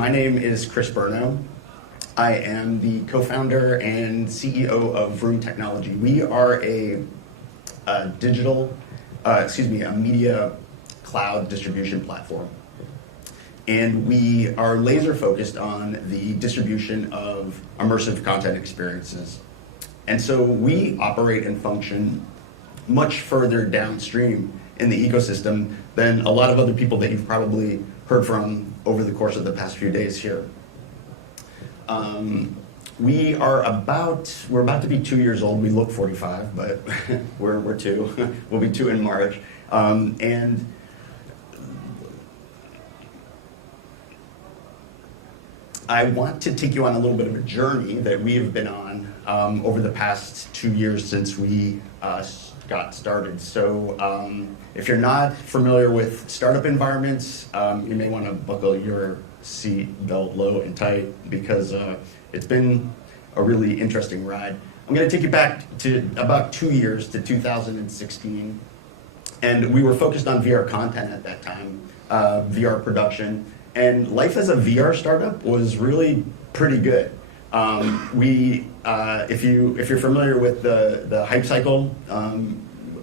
My name is Chris Burno. I am the co-founder and CEO of Vroom Technology. We are a media cloud distribution platform. And we are laser focused on the distribution of immersive content experiences. And so we operate and function much further downstream in the ecosystem than a lot of other people that you've probably heard from over the course of the past few days here. We're about to be 2 years old. We look 45, but we're 2. We'll be 2 in March. And I want to take you on a little bit of a journey that we have been on over the past 2 years since we got started. So if you're not familiar with startup environments, you may want to buckle your seat belt low and tight because it's been a really interesting ride. I'm going to take you back to about 2 years to 2016. And we were focused on VR content at that time, VR production. And life as a VR startup was really pretty good. If you're familiar with the hype cycle,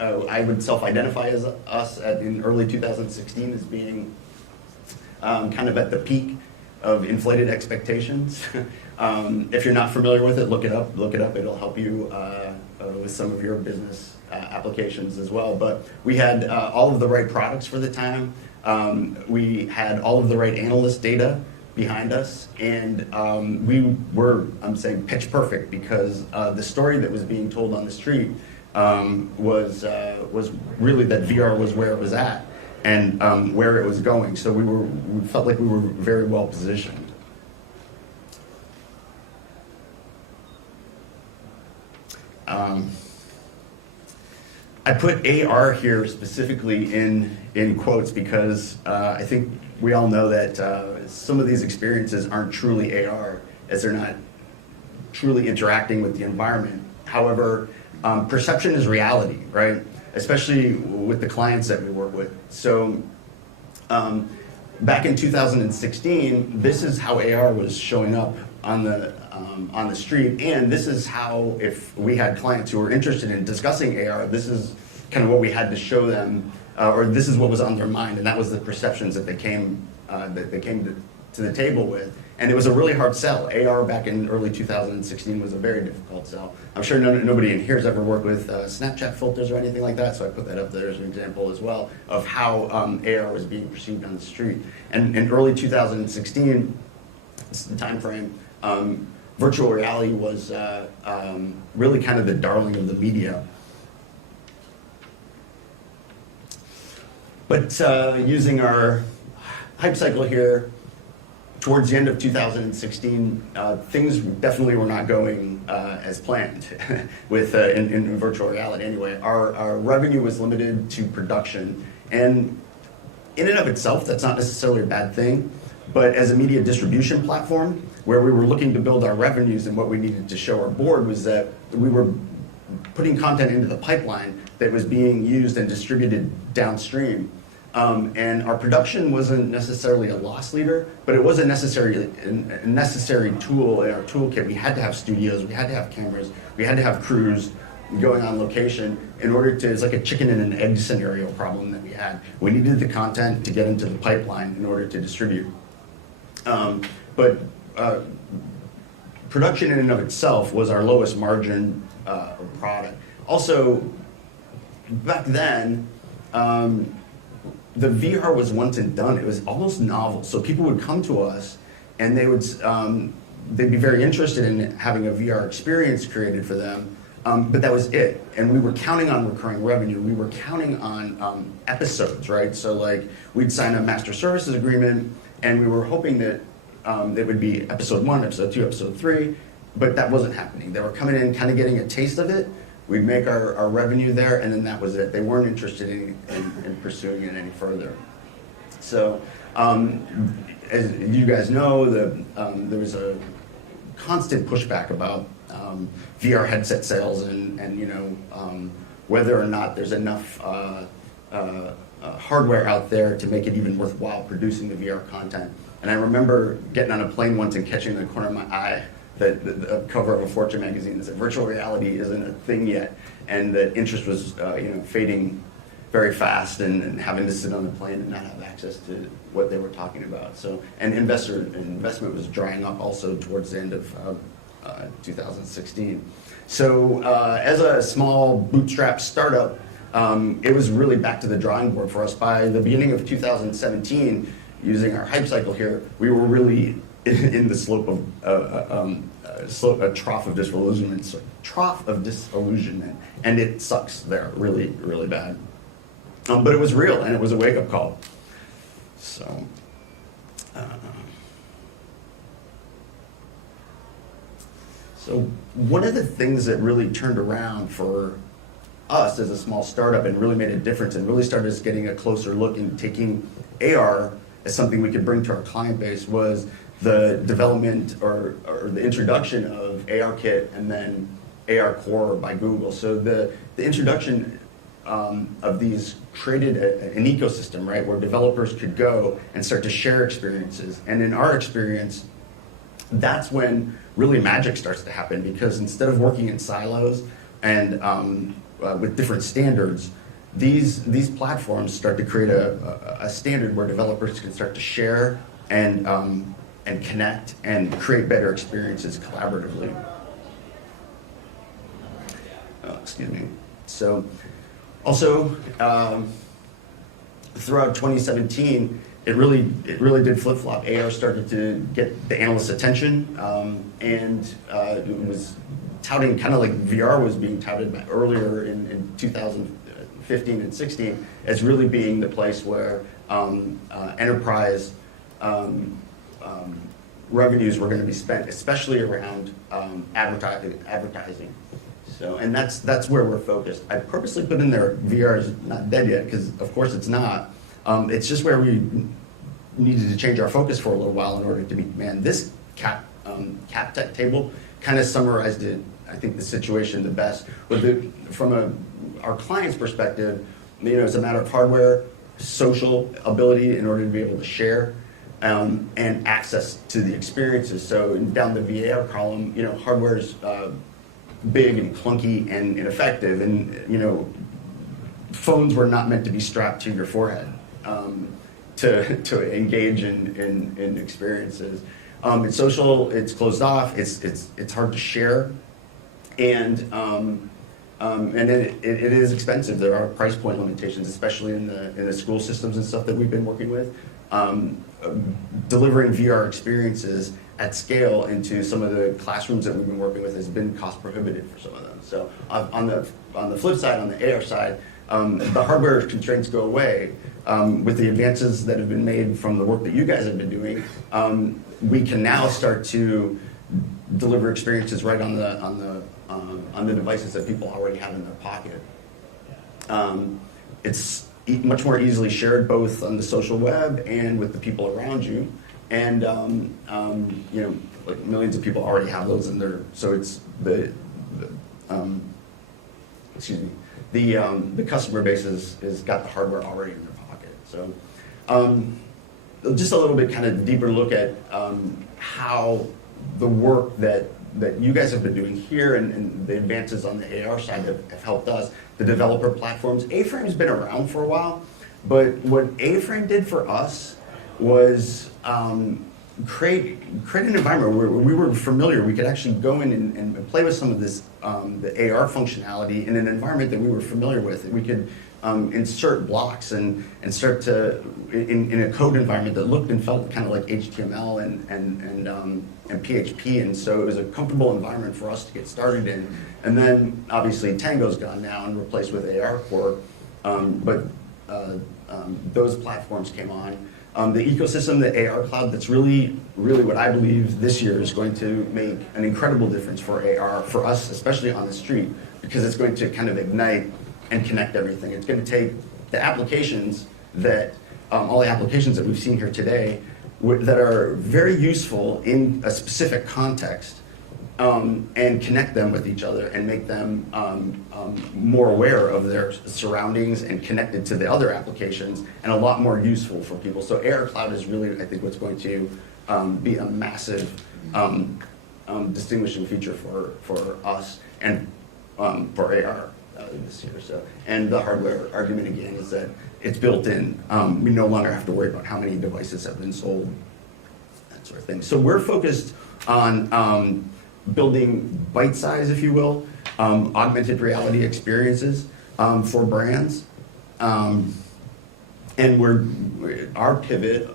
I would self-identify as us in early 2016 as being kind of at the peak of inflated expectations. If you're not familiar with it, look it up. It'll help you with some of your business applications as well. But we had all of the right products for the time. We had all of the right analyst data behind us, and we were, I'm saying, pitch perfect because the story that was being told on the street was really that VR was where it was at and where it was going. So we felt like we were very well positioned. I put AR here specifically in quotes because I think we all know that some of these experiences aren't truly AR as they're not truly interacting with the environment. However, perception is reality, right? Especially with the clients that we work with. So back in 2016, this is how AR was showing up on the street, and this is how, if we had clients who were interested in discussing AR, this is kind of what we had to show them, or this is what was on their mind, and that was the perceptions that they came to the table with. And it was a really hard sell. AR back in early 2016 was a very difficult sell. I'm sure nobody in here has ever worked with Snapchat filters or anything like that, so I put that up there as an example as well of how AR was being perceived on the street. And in early 2016, this is the time frame, virtual reality was really kind of the darling of the media. But using our hype cycle here, towards the end of 2016, things definitely were not going as planned with in virtual reality anyway. Our revenue was limited to production, and in and of itself, that's not necessarily a bad thing. But as a media distribution platform, where we were looking to build our revenues, and what we needed to show our board was that we were putting content into the pipeline that was being used and distributed downstream. And our production wasn't necessarily a loss leader, but it was a necessary tool in our toolkit. We had to have studios, we had to have cameras, we had to have crews going on location in order to, it's like a chicken and an egg scenario problem that we had. We needed the content to get into the pipeline in order to distribute. But production in and of itself was our lowest margin product. Also, back then, the VR was once and done. It was almost novel. So people would come to us and they'd be very interested in having a VR experience created for them, but that was it. And we were counting on recurring revenue. We were counting on episodes, right? So like we'd sign a master services agreement and we were hoping that it would be episode 1, episode 2, episode 3, but that wasn't happening. They were coming in kind of getting a taste of it. We'd make our revenue there, and then that was it. They weren't interested in pursuing it any further. So, as you guys know, there was a constant pushback about VR headset sales and you know whether or not there's enough hardware out there to make it even worthwhile producing the VR content. And I remember getting on a plane once and catching in the corner of my eye the cover of a Fortune magazine that said virtual reality isn't a thing yet, and that interest was fading very fast, and having to sit on the plane and not have access to what they were talking about. So, and investment was drying up also towards the end of 2016. So as a small bootstrap startup, it was really back to the drawing board for us. By the beginning of 2017, using our hype cycle here, we were really in the slope of a trough of disillusionment. So, trough of disillusionment, and it sucks there really, really bad. But it was real, and it was a wake-up call. So, so one of the things that really turned around for us as a small startup and really made a difference and really started us getting a closer look and taking AR as something we could bring to our client base was the development or the introduction of ARKit and then AR Core by Google. So the introduction of these created an ecosystem, right, where developers could go and start to share experiences. And in our experience, that's when really magic starts to happen, because instead of working in silos and with different standards, these platforms start to create a standard where developers can start to share and connect and create better experiences collaboratively. Excuse me. So also, throughout 2017, it really did flip-flop. AR started to get the analyst's attention, and it was touting, kind of like VR was being touted earlier in 2015 and 16, as really being the place where enterprise revenues were going to be spent, especially around advertising. So, and that's where we're focused. I purposely put in there VR is not dead yet, because of course it's not. It's just where we needed to change our focus for a little while in order to be, this cap tech table kind of summarized it, I think, the situation the best. From our client's perspective, it's a matter of hardware, social ability in order to be able to share, and access to the experiences. So down the VAR column, hardware is big and clunky and ineffective, and phones were not meant to be strapped to your forehead to engage in experiences. It's social, it's closed off, it's hard to share, and it is expensive. There are price point limitations, especially in the school systems and stuff that we've been working with. Delivering VR experiences at scale into some of the classrooms that we've been working with has been cost prohibitive for some of them. So on the flip side, on the AR side, the hardware constraints go away. With the advances that have been made from the work that you guys have been doing, we can now start to deliver experiences right on the devices that people already have in their pocket. It's much more easily shared both on the social web and with the people around you, and like millions of people already have those in their. So it's the customer base is got the hardware already in their pocket. So just a little bit kind of deeper look at how the work that you guys have been doing here and the advances on the AR side have helped us. The developer platforms. A-Frame's been around for a while, but what A-Frame did for us was create an environment where we were familiar. We could actually go in and play with some of this, the AR functionality in an environment that we were familiar with. We could insert blocks and start to, in a code environment that looked and felt kind of like HTML and PHP, and so it was a comfortable environment for us to get started in. And then obviously Tango's gone now and replaced with AR Core, but those platforms came on. The ecosystem, the AR Cloud, that's really what I believe this year is going to make an incredible difference for AR, for us, especially on the street, because it's going to kind of ignite and connect everything. It's going to take the applications that, all the applications that we've seen here today, that are very useful in a specific context, and connect them with each other and make them more aware of their surroundings and connected to the other applications and a lot more useful for people. So AR Cloud is really, I think, what's going to be a massive distinguishing feature for us and for AR this year. So, and the hardware argument again is that it's built in. We no longer have to worry about how many devices have been sold, that sort of thing. So we're focused on building bite size, if you will, augmented reality experiences for brands. And our pivot,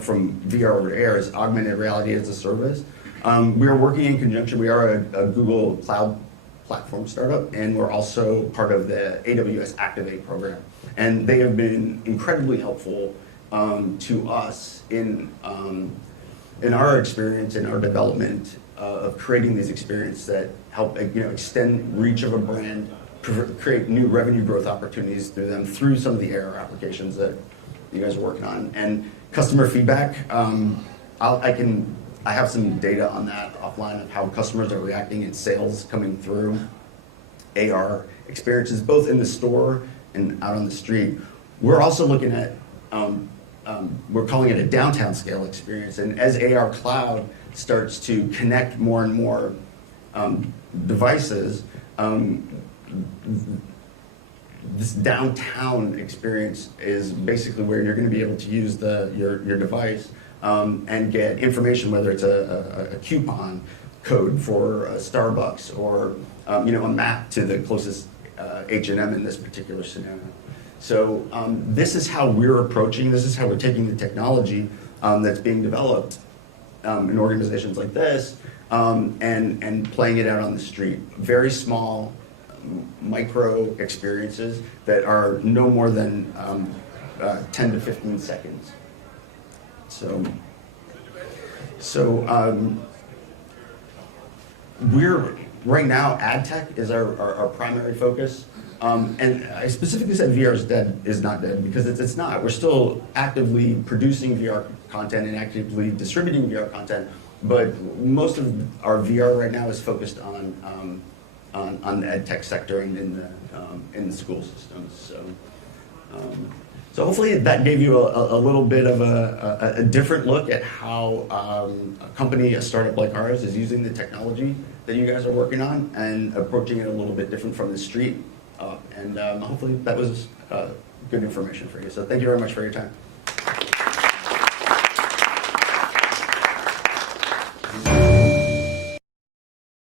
from VR over to AR is augmented reality as a service. We are working in conjunction. We are a Google Cloud platform startup, and we're also part of the AWS Activate program. And they have been incredibly helpful to us in our experience, in our development of creating these experiences that help extend reach of a brand, create new revenue growth opportunities through them, through some of the AR applications that you guys are working on. And customer feedback, I have some data on that offline of how customers are reacting and sales coming through AR experiences, both in the store and out on the street. We're also looking at, we're calling it a downtown scale experience. And as AR Cloud starts to connect more and more devices, this downtown experience is basically where you're going to be able to use your device and get information, whether it's a coupon code for Starbucks or a map to the closest H&M in this particular scenario. So this is how we're approaching, this is how we're taking the technology that's being developed in organizations like this and playing it out on the street. Very small, micro experiences that are no more than 10 to 15 seconds. So we're right now, ad tech is our primary focus. And I specifically said VR is not dead because it's not. We're still actively producing VR content and actively distributing VR content, but most of our VR right now is focused on the ed tech sector and in the school systems. So hopefully that gave you a little bit of a different look at how a startup like ours is using the technology that you guys are working on and approaching it a little bit different from the street. And hopefully that was good information for you. So thank you very much for your time.